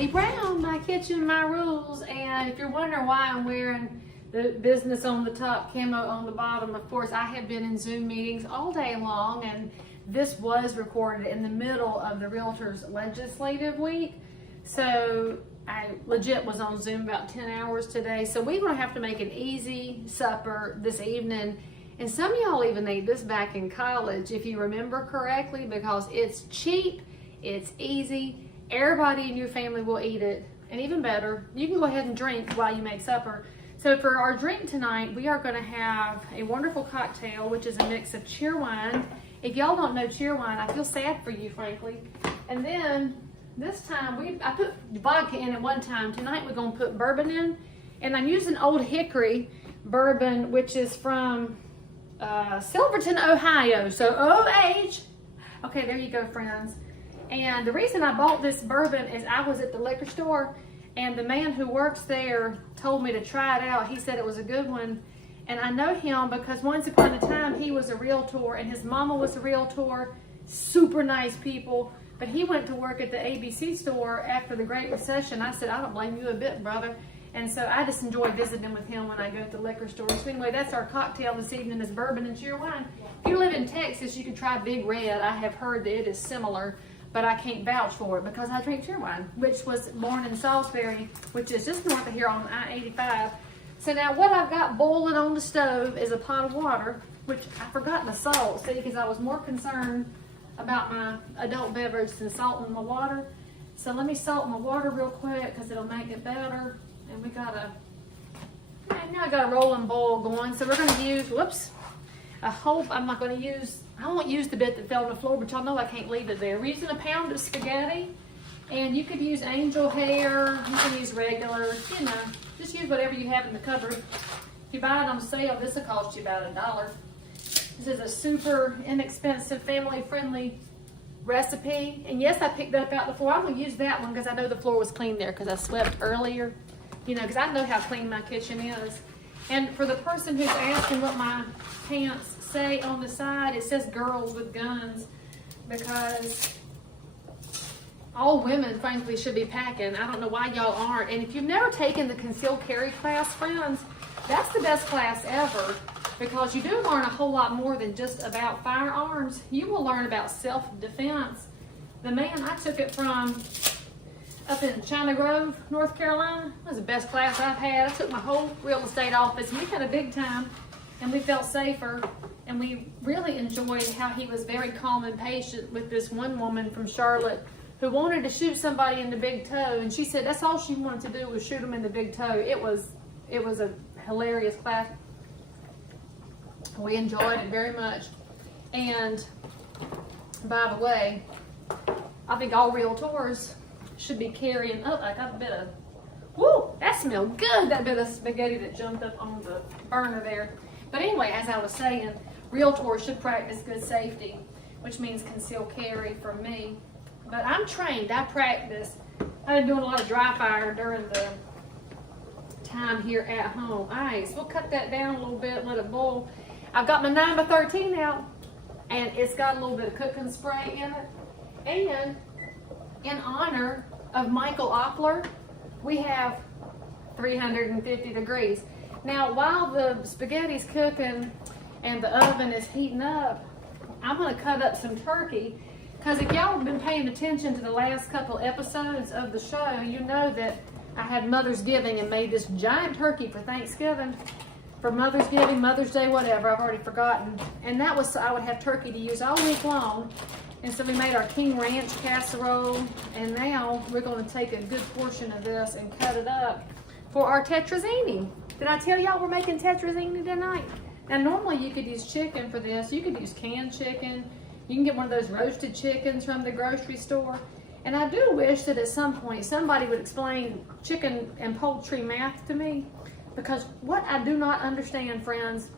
Julie Brown, my kitchen, my rules. And if you're wondering why I'm wearing the business on the top, camo on the bottom, of course, I have been in Zoom meetings all day long, and this was recorded in the middle of the Realtors Legislative Week. So I legit was on Zoom about 10 hours today. So we're gonna have to make an easy supper this evening. And some of y'all even ate this back in college, if you remember correctly, because it's cheap, it's easy, everybody in your family will eat it, and even better, you can go ahead and drink while you make supper. So for our drink tonight, we are gonna have a wonderful cocktail, which is a mix of cheer wine. If y'all don't know cheer wine, I feel sad for you, frankly. And then this time, I put vodka in at one time. Tonight we're gonna put bourbon in, and I'm using Old Hickory bourbon, which is from Silverton, Ohio. So OH. Okay, there you go, friends. And the reason I bought this bourbon is I was at the liquor store, and the man who works there told me to try it out. He said it was a good one. And I know him because once upon a time he was a realtor, and his mama was a realtor. Super nice people. But he went to work at the ABC store after the Great Recession. I said, I don't blame you a bit, brother. And so I just enjoy visiting with him when I go to the liquor store. So anyway, that's our cocktail this evening, is bourbon and cheer wine. If you live in Texas, you can try Big Red. I have heard that it is similar, but I can't vouch for it because I drink cheer wine, which was born in Salisbury, which is just north of here on I-85. So now what I've got boiling on the stove is a pot of water, which I forgot the salt, see, because I was more concerned about my adult beverage than salting my water. So let me salt my water real quick because it'll make it better. And we got now I got a rolling boil going. So we're gonna use, whoops, I hope I'm not gonna use, I won't use the bit that fell on the floor, but y'all know I can't leave it there. We're using a pound of spaghetti, and you could use angel hair, you can use regular, you know, just use whatever you have in the cupboard. If you buy it on sale, this will cost you about $1. This is a super inexpensive, family-friendly recipe. And yes, I picked that up out the floor. I'm gonna use that one because I know the floor was clean there because I swept earlier. You know, because I know how clean my kitchen is. And for the person who's asking what my pants say on the side, it says girls with guns, because all women, frankly, should be packing. I don't know why y'all aren't. And if you've never taken the concealed carry class, friends, that's the best class ever, because you do learn a whole lot more than just about firearms. You will learn about self-defense. The man I took it from up in China Grove, North Carolina, was the best class I've had. I took my whole real estate office, and we had a big time, and we felt safer, and we really enjoyed how he was very calm and patient with this one woman from Charlotte who wanted to shoot somebody in the big toe, and she said that's all she wanted to do was shoot him in the big toe. It was a hilarious class. We enjoyed it very much. And by the way, I think all realtors should be carrying, oh, I got a bit of, woo, that smelled good, that bit of spaghetti that jumped up on the burner there. But anyway, as I was saying, realtors should practice good safety, which means concealed carry for me. But I'm trained, I practice. I've been doing a lot of dry fire during the time here at home. All right, so we'll cut that down a little bit, let it boil. I've got my 9x13 out, and it's got a little bit of cooking spray in it. And in honor of Michael Oppler, we have 350 degrees. Now, while the spaghetti's cooking and the oven is heating up, I'm gonna cut up some turkey, because if y'all have been paying attention to the last couple episodes of the show, you know that I had Mother's Giving and made this giant turkey for Thanksgiving, for Mother's Giving, Mother's Day, whatever, I've already forgotten. And that was so I would have turkey to use all week long. And so we made our King Ranch casserole, and now we're going to take a good portion of this and cut it up for our tetrazzini. Did I tell y'all we're making tetrazzini tonight? Now normally you could use chicken for this. You could use canned chicken. You can get one of those roasted chickens from the grocery store. And I do wish that at some point somebody would explain chicken and poultry math to me, because what I do not understand, friends,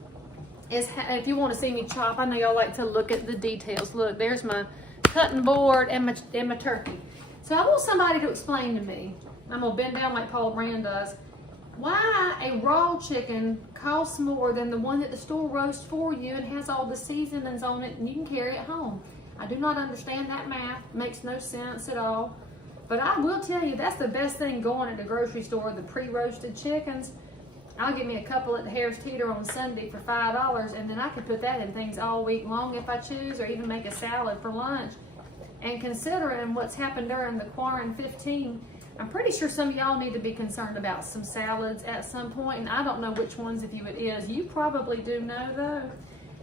is how, if you want to see me chop, I know y'all like to look at the details. Look, there's my cutting board and my turkey. So I want somebody to explain to me, I'm gonna bend down like Paul Brand does, why a raw chicken costs more than the one that the store roasts for you and has all the seasonings on it and you can carry it home. I do not understand that math. It makes no sense at all. But I will tell you, that's the best thing going at the grocery store, the pre-roasted chickens. I'll get me a couple at the Harris Teeter on Sunday for $5, and then I can put that in things all week long if I choose, or even make a salad for lunch. And considering what's happened during the quarantine 15, I'm pretty sure some of y'all need to be concerned about some salads at some point, and I don't know which ones of you it is. You probably do know though,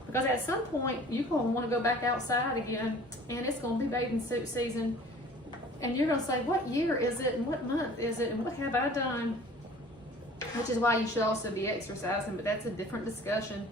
because at some point you're going to want to go back outside again, and it's going to be bathing suit season, and you're going to say, what year is it, and what month is it, and what have I done? Which is why you should also be exercising, but that's a different discussion.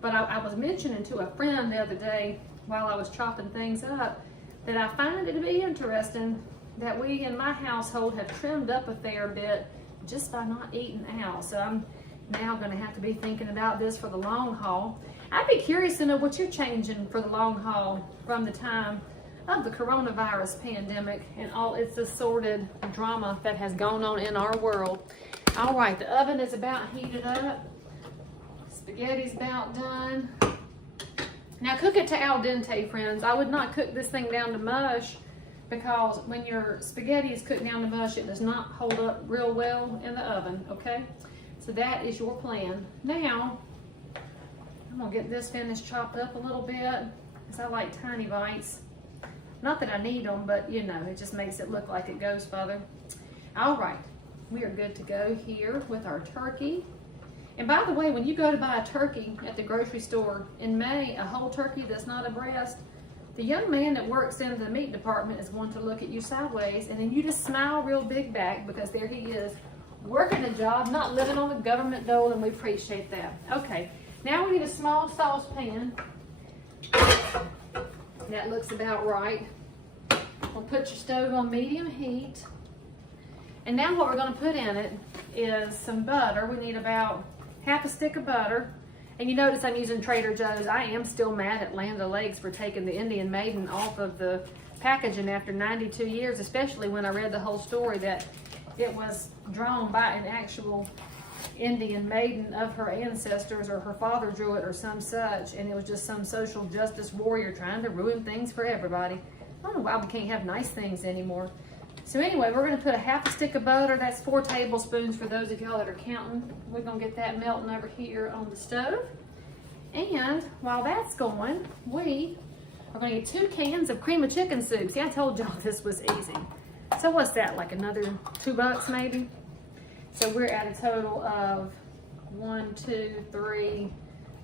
But I was mentioning to a friend the other day while I was chopping things up that I find it to be interesting that we in my household have trimmed up a fair bit just by not eating out. So I'm now going to have to be thinking about this for the long haul. I'd be curious to know what you're changing for the long haul from the time of the coronavirus pandemic and all its assorted drama that has gone on in our world. All right, the oven is about heated up. Spaghetti's about done. Now cook it to al dente, friends. I would not cook this thing down to mush, because when your spaghetti is cooked down to mush, it does not hold up real well in the oven, okay? So that is your plan. Now, I'm gonna get this finished chopped up a little bit, because I like tiny bites. Not that I need them, but you know, it just makes it look like it goes further. All right, we are good to go here with our turkey. And by the way, when you go to buy a turkey at the grocery store in May, a whole turkey that's not a breast, the young man that works in the meat department is going to look at you sideways, and then you just smile real big back, because there he is, working a job, not living on the government dole, and we appreciate that. Okay, now we need a small saucepan. That looks about right. We'll put your stove on medium heat. And now what we're going to put in it is some butter. We need about half a stick of butter. And you notice I'm using Trader Joe's. I am still mad at Land O'Lakes for taking the Indian Maiden off of the packaging after 92 years, especially when I read the whole story that it was drawn by an actual Indian maiden of her ancestors, or her father drew it or some such, and it was just some social justice warrior trying to ruin things for everybody. I don't know why we can't have nice things anymore. So anyway, we're going to put a half a stick of butter. That's 4 tablespoons for those of y'all that are counting. We're going to get that melting over here on the stove. And while that's going, we are going to get 2 cans of cream of chicken soup. See, I told y'all this was easy. So what's that, like another $2 maybe? So we're at a total of 1, 2, 3,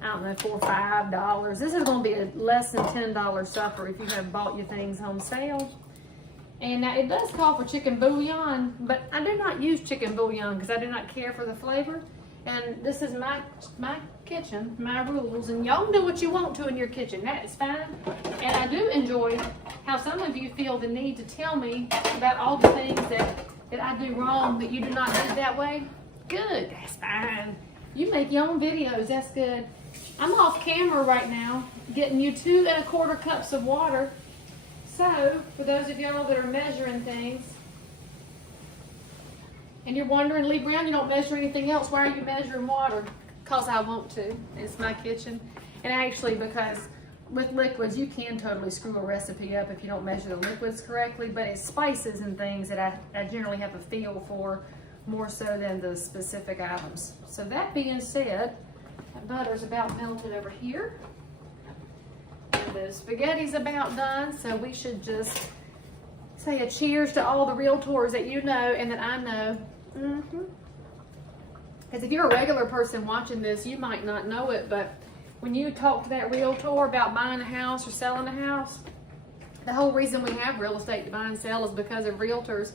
I don't know, $4, $5. This is going to be a less than $10 supper if you have bought your things on sale. And now it does call for chicken bouillon, but I do not use chicken bouillon because I do not care for the flavor. And this is my kitchen, my rules, and y'all do what you want to in your kitchen. That is fine. And I do enjoy how some of you feel the need to tell me about all the things that I do wrong that you do not do that way. Good, that's fine. You make your own videos, that's good. I'm off camera right now, getting you 2 1/4 cups of water. So, for those of y'all that are measuring things, and you're wondering, Lee Brown, you don't measure anything else, why are you measuring water? Because I want to. It's my kitchen. And actually, because with liquids, you can totally screw a recipe up if you don't measure the liquids correctly, but it's spices and things that I generally have a feel for more so than the specific items. So that being said, that butter's about melted over here. The spaghetti's about done, so we should just say a cheers to all the realtors that you know and that I know. Because if you're a regular person watching this, you might not know it, but when you talk to that realtor about buying a house or selling a house, the whole reason we have real estate to buy and sell is because of realtors.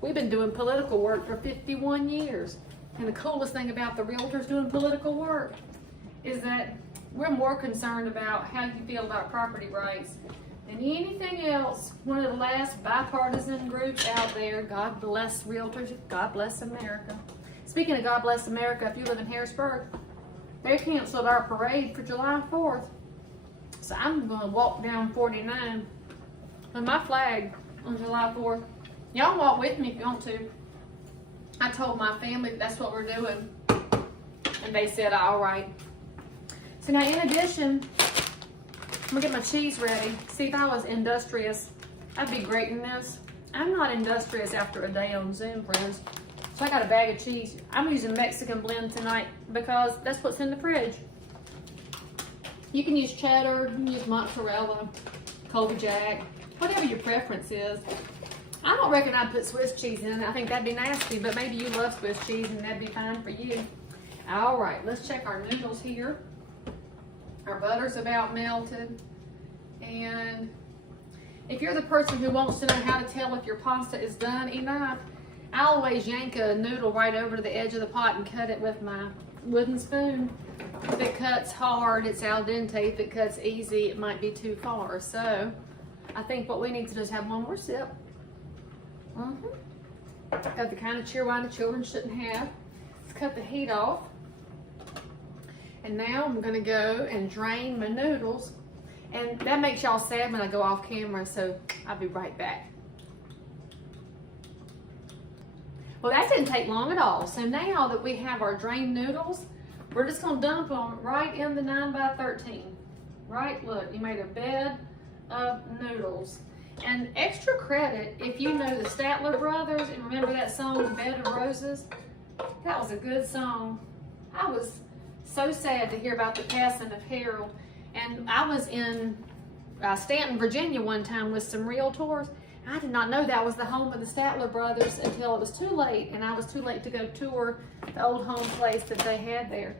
We've been doing political work for 51 years. And the coolest thing about the realtors doing political work is that we're more concerned about how you feel about property rights than anything else. One of the last bipartisan groups out there. God bless realtors. God bless America. Speaking of God bless America, if you live in Harrisburg, they canceled our parade for July 4th. So I'm going to walk down 49 with my flag on July 4th. Y'all walk with me if you want to. I told my family that's what we're doing. And they said, all right. So now in addition, I'm gonna get my cheese ready. See, if I was industrious, I'd be grating this. I'm not industrious after a day on Zoom, friends. So I got a bag of cheese. I'm using Mexican blend tonight because that's what's in the fridge. You can use cheddar, you can use mozzarella, Colby Jack, whatever your preference is. I don't reckon I'd put Swiss cheese in it. I think that'd be nasty, but maybe you love Swiss cheese and that'd be fine for you. All right, let's check our noodles here. Our butter's about melted. And if you're the person who wants to know how to tell if your pasta is done enough, I always yank a noodle right over to the edge of the pot and cut it with my wooden spoon. If it cuts hard, it's al dente. If it cuts easy, it might be too far. So I think what we need to do is have one more sip. Got the kind of cheer wine the children shouldn't have. Let's cut the heat off. And now I'm gonna go and drain my noodles. And that makes y'all sad when I go off camera, so I'll be right back. Well, that didn't take long at all. So now that we have our drained noodles, we're just gonna dump them right in the 9x13. Right, look, you made a bed of noodles. And extra credit if you know the Statler Brothers and remember that song, Bed of Roses? That was a good song. I was so sad to hear about the passing of Harold. And I was in Stanton, Virginia one time with some realtors. I did not know that was the home of the Statler Brothers until it was too late, and I was too late to go tour the old home place that they had there.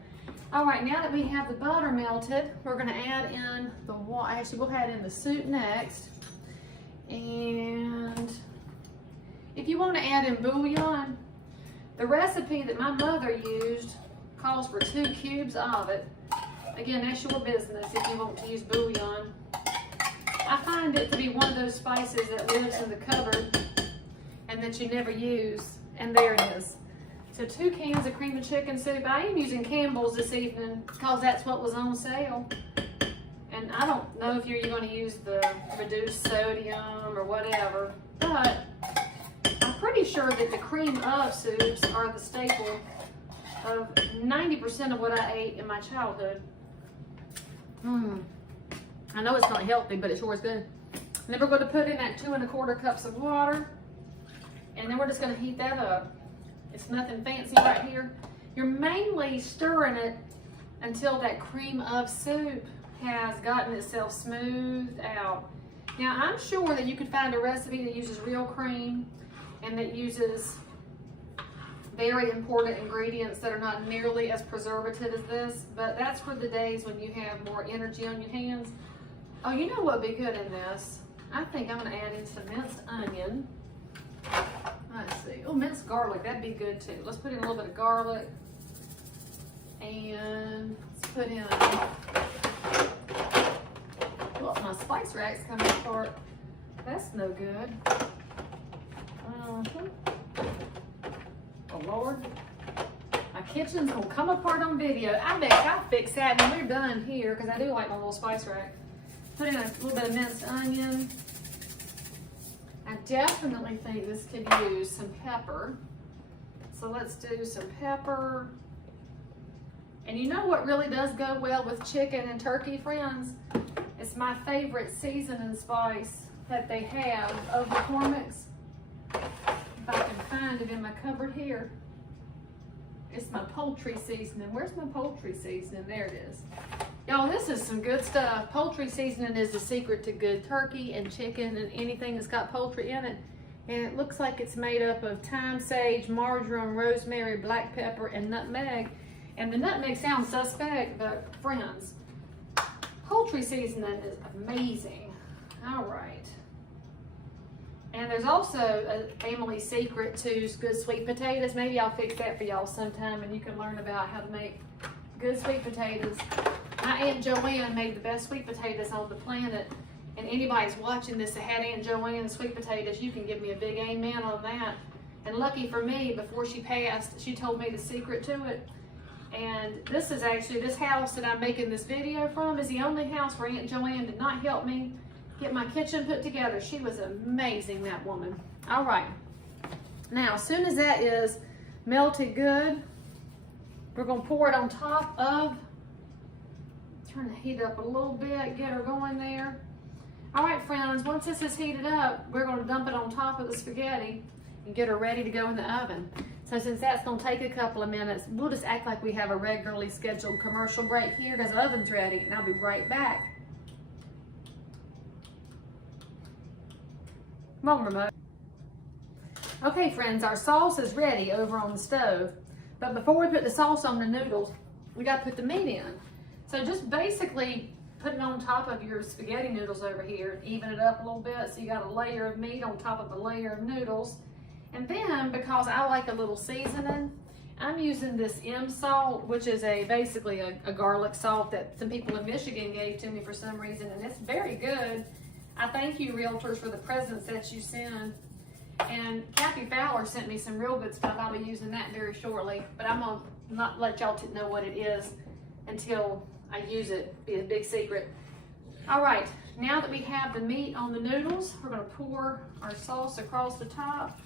All right, now that we have the butter melted, we're gonna add in the water. Actually, we'll add in the soup next. And if you want to add in bouillon, the recipe that my mother used calls for 2 cubes of it. Again, that's your business if you want to use bouillon. I find it to be one of those spices that lives in the cupboard and that you never use. And there it is. So 2 cans of cream of chicken soup. I am using Campbell's this evening because that's what was on sale. And I don't know if you're going to use the reduced sodium or whatever, but I'm pretty sure that the cream of soups are the staple of 90% of what I ate in my childhood. I know it's not healthy, but it sure is good. And then we're going to put in that 2 1/4 cups of water, and then we're just going to heat that up. It's nothing fancy right here. You're mainly stirring it until that cream of soup has gotten itself smoothed out. Now, I'm sure that you could find a recipe that uses real cream and that uses very important ingredients that are not nearly as preservative as this, but that's for the days when you have more energy on your hands. Oh, you know what would be good in this? I think I'm gonna add in some minced onion. Let's see, oh, minced garlic, that'd be good too. Let's put in a little bit of garlic. And let's put in, well, my spice rack's coming apart. That's no good. Oh Lord, my kitchen's gonna come apart on video. I bet I'll fix that when we're done here because I do like my little spice rack. Put in a little bit of minced onion. I definitely think this could use some pepper. So let's do some pepper. And you know what really does go well with chicken and turkey, friends? It's my favorite seasoning spice that they have of McCormick's. If I can find it in my cupboard here. It's my poultry seasoning. Where's my poultry seasoning? There it is. Y'all, this is some good stuff. Poultry seasoning is the secret to good turkey and chicken and anything that's got poultry in it. And it looks like it's made up of thyme, sage, marjoram, rosemary, black pepper, and nutmeg. And the nutmeg sounds suspect, but friends, poultry seasoning is amazing. All right. And there's also a family secret to good sweet potatoes. Maybe I'll fix that for y'all sometime and you can learn about how to make good sweet potatoes. My Aunt Joanne made the best sweet potatoes on the planet. And anybody's watching this that had Aunt Joanne's sweet potatoes, you can give me a big amen on that. And lucky for me, before she passed, she told me the secret to it. And this is actually, this house that I'm making this video from is the only house where Aunt Joanne did not help me get my kitchen put together. She was amazing, that woman. All right. Now, as soon as that is melted good, we're gonna pour it on top of, turn the heat up a little bit, get her going there. All right, friends, once this is heated up, we're gonna dump it on top of the spaghetti and get her ready to go in the oven. So since that's gonna take a couple of minutes, we'll just act like we have a regularly scheduled commercial break here because the oven's ready, and I'll be right back. Come on, remote. Okay, friends, our sauce is ready over on the stove. But before we put the sauce on the noodles, we gotta put the meat in. So just basically put it on top of your spaghetti noodles over here, even it up a little bit so you got a layer of meat on top of a layer of noodles. And then, because I like a little seasoning, I'm using this M salt, which is basically a garlic salt that some people in Michigan gave to me for some reason, and it's very good. I thank you, Realtors, for the presents that you send. And Kathy Fowler sent me some real good stuff. I'll be using that very shortly, but I'm gonna not let y'all know what it is until I use it. Be a big secret. All right, now that we have the meat on the noodles, we're gonna pour our sauce across the top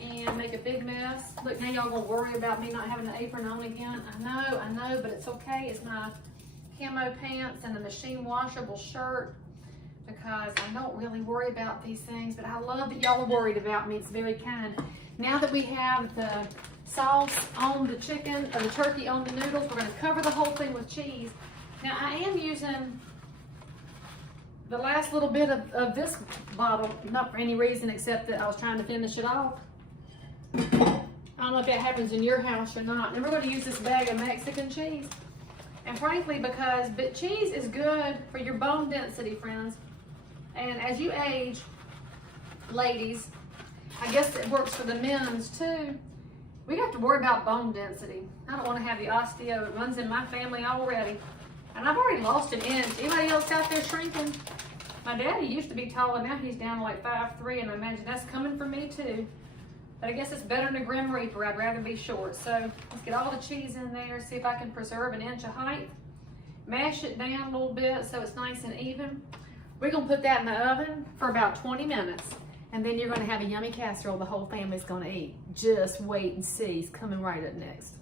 and make a big mess. Look, now y'all gonna worry about me not having an apron on again. I know, but it's okay. It's my camo pants and a machine washable shirt because I don't really worry about these things, but I love that y'all are worried about me. It's very kind. Now that we have the sauce on the chicken, or the turkey on the noodles, we're gonna cover the whole thing with cheese. Now I am using the last little bit of this bottle, not for any reason except that I was trying to finish it off. I don't know if that happens in your house or not. And we're going to use this bag of Mexican cheese. And frankly, because cheese is good for your bone density, friends. And as you age, ladies, I guess it works for the men's too. We got to worry about bone density. I don't want to have the osteo. It runs in my family already. And I've already lost an inch. Anybody else out there shrinking? My daddy used to be tall, and now he's down to like 5'3", and I imagine that's coming for me too. But I guess it's better than a Grim Reaper. I'd rather be short. So let's get all the cheese in there, see if I can preserve an inch of height. Mash it down a little bit so it's nice and even. We're gonna put that in the oven for about 20 minutes. And then you're gonna have a yummy casserole the whole family's gonna eat. Just wait and see. It's coming right up next.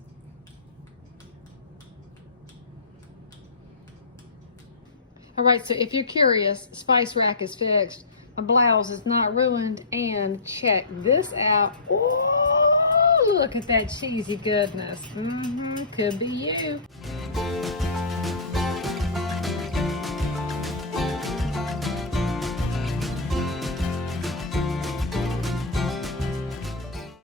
All right, so if you're curious, Spice Rack is fixed. My blouse is not ruined, and check this out. Oh, look at that cheesy goodness. Could be you.